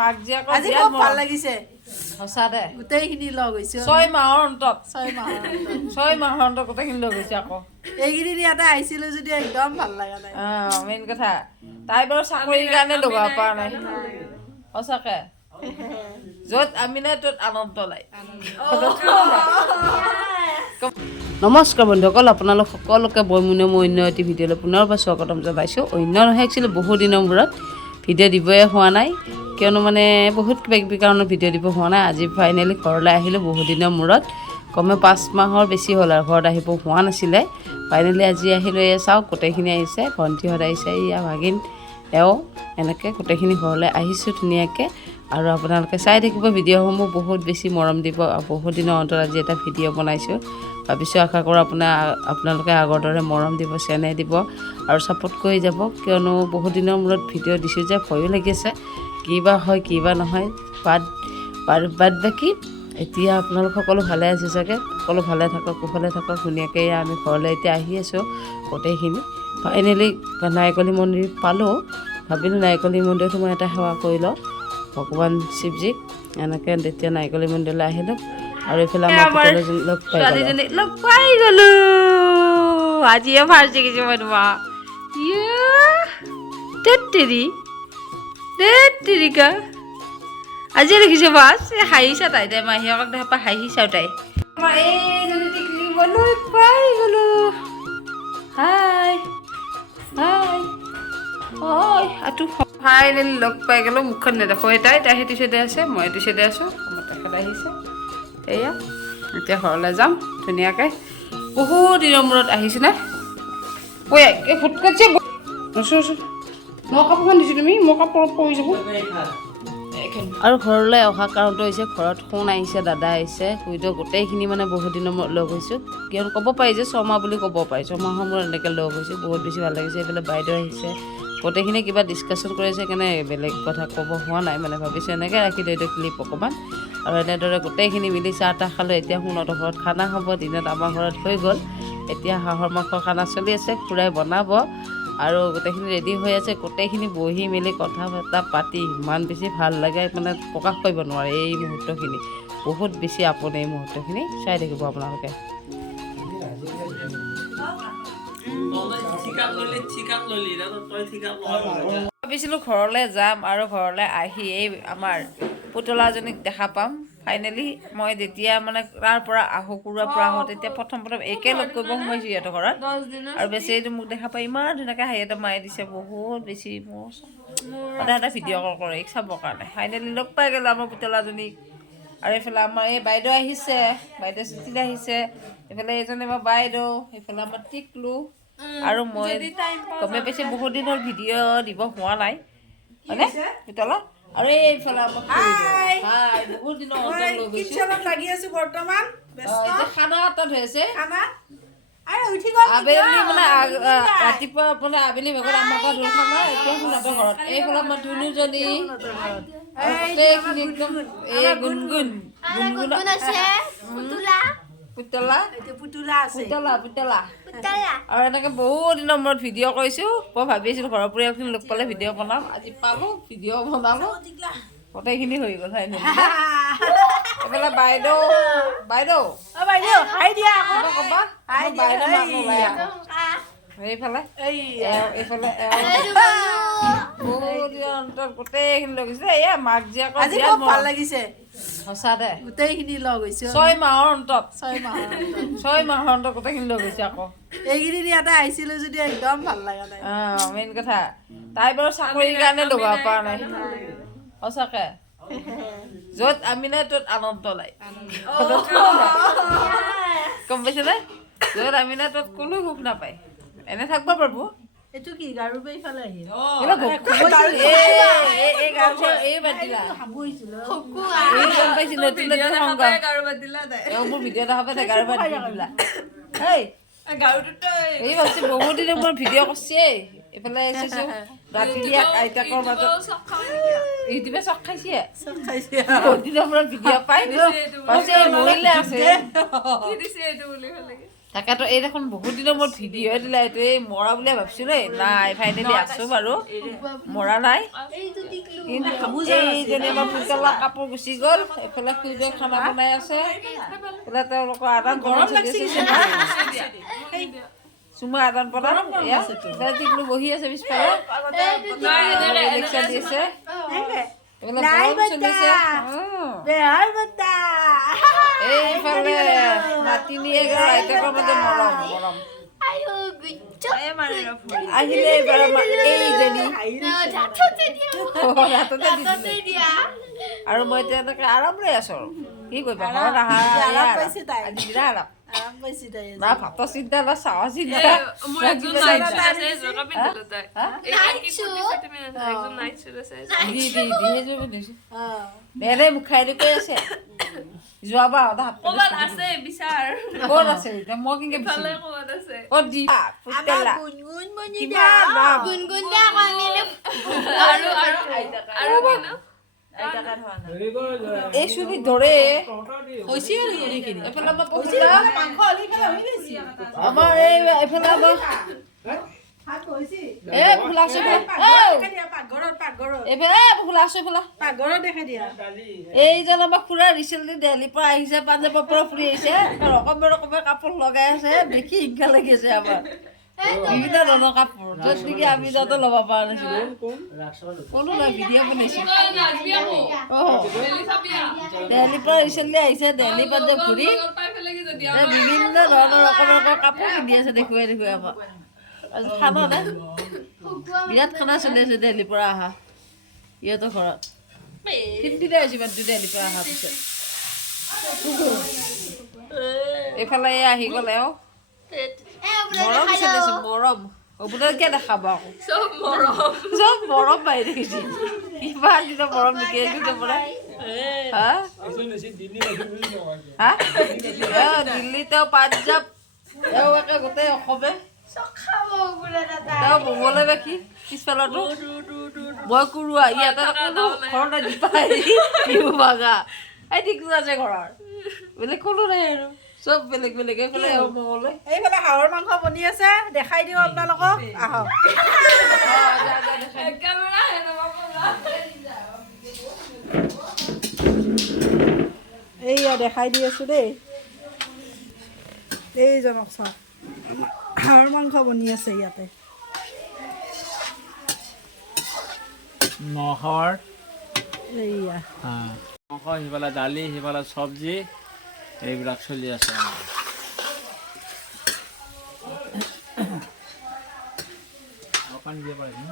মাক জীয়েক আজি খুব ভাল লাগিছে সঁচা দে গোটেইখিনি লগ হৈছে 6 মাহৰ অন্তত 6 মাহৰ অন্তত গোটেইখিনি লগ হৈছে আকৌ এইকেইদিন ইয়াতে আহিছিলোঁ যদি একদম ভাল লগা নাই মেইন কথা তাই বাৰু চাকৰিৰ কাৰণে লগাব পৰা নাই সঁচাকে য'ত আমি নাই ত'ত আনন্দ নাই নমস্কাৰ বন্ধুসকল আপোনালোক সকলোকে বৈমুনীয়া মই অন্য এটি ভিডিঅ'লৈ পুনৰবাৰ স্বাগতম জনাইছোঁ অন্য নহয় একচুৱেলি বহুত দিনৰ মূৰত ভিডিঅ' দিবই হোৱা নাই কিয়নো মানে বহুত কিবা কিবি কাৰণত ভিডিঅ' দিব হোৱা নাই আজি ফাইনেলি ঘৰলৈ আহিলোঁ বহুত দিনৰ মূৰত কমে 5 মাহৰ বেছি হ'ল আৰু ঘৰত আহিব হোৱা নাছিলে ফাইনেলি আজি আহিলোঁ এয়া চাওক গোটেইখিনি আহিছে ভণ্টিহঁত আহিছে এয়া ভাগিন এওঁ এনেকৈ গোটেইখিনি ঘৰলৈ আহিছোঁ ধুনীয়াকৈ আৰু আপোনালোকে চাই থাকিব ভিডিঅ'সমূহ বহুত বেছি মৰম দিব বহুত দিনৰ অন্তত আজি এটা ভিডিঅ' বনাইছোঁ ভাবিছোঁ আশা কৰোঁ আপোনালোকে আগৰ দৰে মৰম দিব চেনেহ দিব আৰু ছাপোৰ্ট কৰি যাব কিয়নো বহুত দিনৰ মূৰত ভিডিঅ' দিছোঁ যে ভয়ো লাগিছে কি বা হয় কি বা নহয় বাদ বাকী এতিয়া আপোনালোক সকলো ভালে আছে চাগে সকলো ভালে থাকক কুশলে থাকক ধুনীয়াকৈ আমি ঘৰলৈ এতিয়া আহি আছোঁ গোটেইখিনি ফাইনেলি নাৰিকলী মন্দিৰ পালোঁ ভাবিলোঁ নাৰিকলী মন্দিৰতো মই এটা সেৱা কৰি লওঁ ভগৱান শিৱজীক এনেকৈ তেতিয়া নাৰিকলী মন্দিৰলৈ আহিলোঁ আৰু এইফালে আমাৰ ছোৱালীজনীক লগ পাই গ'লোঁ আজিয়ে ফাৰ্ষ্ট দেখিছোঁ মই তোমাক তেৰিকা আজি দেখিছোঁ বাছ হাঁহিছা তাই তাই মাহীয়েকক দেখা পাই হাঁহিছাও তাই আমাৰ এইজনী টিকলি মই লগ পাই গ'লোঁ হাই হাই ঐ আটো ফাইনেলি লগ পাই গ'লোঁ মুখখন নেদেখোঁ তাই সেইটো চাইডে আছে মই এইটো চাইডে আছোঁ আমাৰ তেখেত আহিছে এয়া এতিয়া ঘৰলৈ যাম ধুনীয়াকৈ বহুত দিনৰ মূৰত আহিছে নে ঐ ফুটকাছে মই কাপোৰখন দিছোঁ তুমি মই কাপোৰত পৰি যাব আৰু ঘৰলৈ অহা কাৰণটো হৈছে ঘৰত সোণ আহিছে দাদা আহিছে খুৰীদেউ গোটেইখিনি মানে বহুত দিনৰ মূৰত লগ হৈছোঁ কিয়নো ক'ব পাৰি যে 6 মাহ বুলি ক'ব পাৰি 6 মাহৰ মূৰত এনেকৈ লগ হৈছোঁ বহুত বেছি ভাল লাগিছে এইফালে বাইদেউ আহিছে গোটেইখিনি কিবা ডিছকাশ্যন কৰি আছে কাৰণে বেলেগ কথা ক'ব হোৱা নাই মানে ভাবিছোঁ এনেকৈ ৰাখি দিওঁ ক্লিপ অকণমান আৰু এনেদৰে গোটেইখিনি মিলি চাহ তাহ খালোঁ এতিয়া সোণহঁতৰ ঘৰত খানা হ'ব দিনত আমাৰ ঘৰত হৈ গ'ল এতিয়া হাঁহৰ মাংসৰ খানা চলি আছে খুৰাই বনাব আৰু গোটেইখিনি ৰেডি হৈ আছে গোটেইখিনি বহি মেলি কথা বতৰা পাতি ইমান বেছি ভাল লাগে মানে প্ৰকাশ কৰিব নোৱাৰে এই মুহূৰ্তখিনি বহুত বেছি আপোন এই মুহূৰ্তখিনি চাই থাকিব আপোনালোকে ভাবিছিলোঁ ঘৰলৈ যাম আৰু ঘৰলৈ আহি এই আমাৰ পুতলাজনীক দেখা পাম ফাইনেলি মই যেতিয়া মানে তাৰ পৰা আহোঁ কুৰুৱাৰ পৰা আহোঁ তেতিয়া প্ৰথম একে লগ কৰিব সোমাইছোঁ সিহঁতৰ ঘৰত আৰু বেছি এইটো মোক দেখা পাই ইমান ধুনীয়াকৈ হাঁহি এটা মাৰি দিছে বহুত বেছি মোৰ সদায় এটা ভিডিঅ' কল কৰে এইক চাবৰ কাৰণে ফাইনেলি লগ পাই গ'লোঁ আমাৰ পুতলাজনীক আৰু এইফালে আমাৰ এই বাইদেউ আহিছে বাইদেউ চুটিলে আহিছে এইফালে এইজনী আমাৰ বাইদেউ এইফালে আমাৰ টিকলু আৰু মই গমে পাইছে বহুত দিনৰ ভিডিঅ' দিব হোৱা নাই হয়নে পুতলা আৰু এইফালে আমাৰ বহুত দিনৰ অন্তত লৈ গৈছোঁ লাগি আছোঁ বৰ্তমান এতিয়া খানা এটাত হৈ আছে আবেলি মানে ৰাতিপুৱা মানে আবেলি ভাগত আমাৰ ঘৰত দৈ খানা এতিয়া সিহঁতৰ ঘৰত এইফালে আমাৰ ধুনুজনী একদম এই গুণগুণ পুতলা আৰু এনেকৈ বহুত দিনৰ মূৰত ভিডিঅ' কৰিছোঁ মই ভাবি আছিলোঁ ঘৰৰ পৰিয়ালখিনি লগ পালে ভিডিঅ' বনাম আজি পালোঁ ভিডিঅ' বনালোঁ গোটেইখিনি হৈ গ'ল এইফালে বাইদেউ ক'বা এইফালে এইফালে গোটেইখিনি লগ হৈছে এয়া মাক জীয়েকৰ আজি খুব ভাল লাগিছে সঁচা দে গোটেইখিনি লগ হৈছে 6 মাহৰ অন্তত 6 মাহৰ অন্তত গোটেইখিনি লগ হৈছে আকৌ এইকেইদিন ইয়াতে আহিছিলোঁ যদি একদম ভাল লগা নাই মেইন কথা তাই বাৰু চাকৰিৰ কাৰণে লগাব পৰা নাই সঁচাকে য'ত আমি নাই ত'ত আনন্দ নাই গম পাইছেনে য'ত আমি নাই ত'ত কোনো সুখ নাপায় এনে থাকিব পাৰিব এইটো কি গাৰু বাৰী ফালে আহিল মোৰ ভিডিঅ' দেখা পাই গাৰু বাদ দিলা এই ভাবছি বহুত দিনৰ মোৰ ভিডিঅ' কৰিছে এইফালে ৰাতি আইতাকৰ মাজত ইউটিউবে চখ খাইছে বহুত দিনৰ মূৰত ভিডিঅ' পাই মহিলা আছে তাকেতো এই দেখোন বহুত দিনৰ মূৰত ভিডিঅ' দিলে এইটো এই মৰা বুলিয়ে ভাবিছিলোঁ দেই নাই ফাইনেলি আছোঁ বাৰু মৰা নাই কিন্তু এই যেনিবা পুতলা কাপোৰ গুচি গ'ল এইফালে খুৰীদেউ খানা বনাই আছে এইফালে তেওঁলোকৰ আদান প্ৰদান চলি আছে চুমা আদান প্ৰদান এয়া এইফালে টিকলু বহি আছে পিছফালে ইলেকশ্যন দি আছে এইফালে গৰম চলি আছে এইফালে নাতিনীয়ে আইতাকৰ মাজে মৰম মৰম আহিলে এইবাৰ এইজনী আৰু মই এতিয়া এনেকৈ আৰাম লৈ আছোঁ আৰু কি কৰিবা ঘৰত আহা আৰাম না ভাতৰ চিন্তা না চাহৰ চিন্তা মোক খাই দি কৈ আছে যোৱাবাৰ ক'ত আছে এতিয়া মই কেনেকে ক'ত দি এই চুলি ধৰে আমাৰ এইফালে এইজন আমাৰ খুৰা ৰিচেণ্টলি দিল্লীৰ পৰা আহিছে পাঞ্জাৱৰ পৰা ফুৰি আহিছে ৰকমে ৰকমে কাপোৰ লগাই আছে দেখি হিংসা লাগি আছে আমাৰ বিভিন্ন ধৰণৰ কাপোৰ য'ত নেকি আমি যাতে ল'ব পৰা নাছিলো কোনো নাই ভিডিঅ' বনাইছিলো দিল্লীৰ পৰা ৰিচেণ্টলি আহিছে দিল্লী পাঞ্জাৱ ঘূৰি বিভিন্ন ধৰণৰ ৰকমৰ কাপোৰ পিন্ধি আছে দেখুৱাই দেখুৱাই আমাক খানা নাই বিৰাট খানা চলি আছে দিল্লীৰ পৰা অহা ইহঁতৰ ঘৰত তিনিদিনে হৈছে মানে দিল্লীৰ পৰা অহাৰ পিছত এইফালে আহি গ'লে মৰম চলিছে মৰম আপোনালোকে দেখাব আকৌ চব মৰম পাই দেখিছে কিমান দিনৰ মৰম দেখি আহিছে পৰা দিল্লীতে পাঞ্জাৱ একে গোটেই অসমে তেওঁ ববলৈ বাকী পিছফালতো মই কোৰোৱা ইয়াতে কোনো ঘৰতে দিপাই বিহু ভাগা এই টিকলু আছে ঘৰৰ বেলেগ কোনো নাই আৰু চব বেলেগ বেলেগ এইফালে এইফালে হাঁহৰ মাংস বনি আছে দেখাই দিওঁ আপোনালোকক আহক এইয়া দেখাই দি আছো দেই এইজনক চাওক হাঁহৰ মাংস বনি আছে ইয়াতে নহৰ এইয়া মাংস সিফালে দালি সিফালে চব্জি এইবিলাক চলি আছে অকণ দিব পাৰিম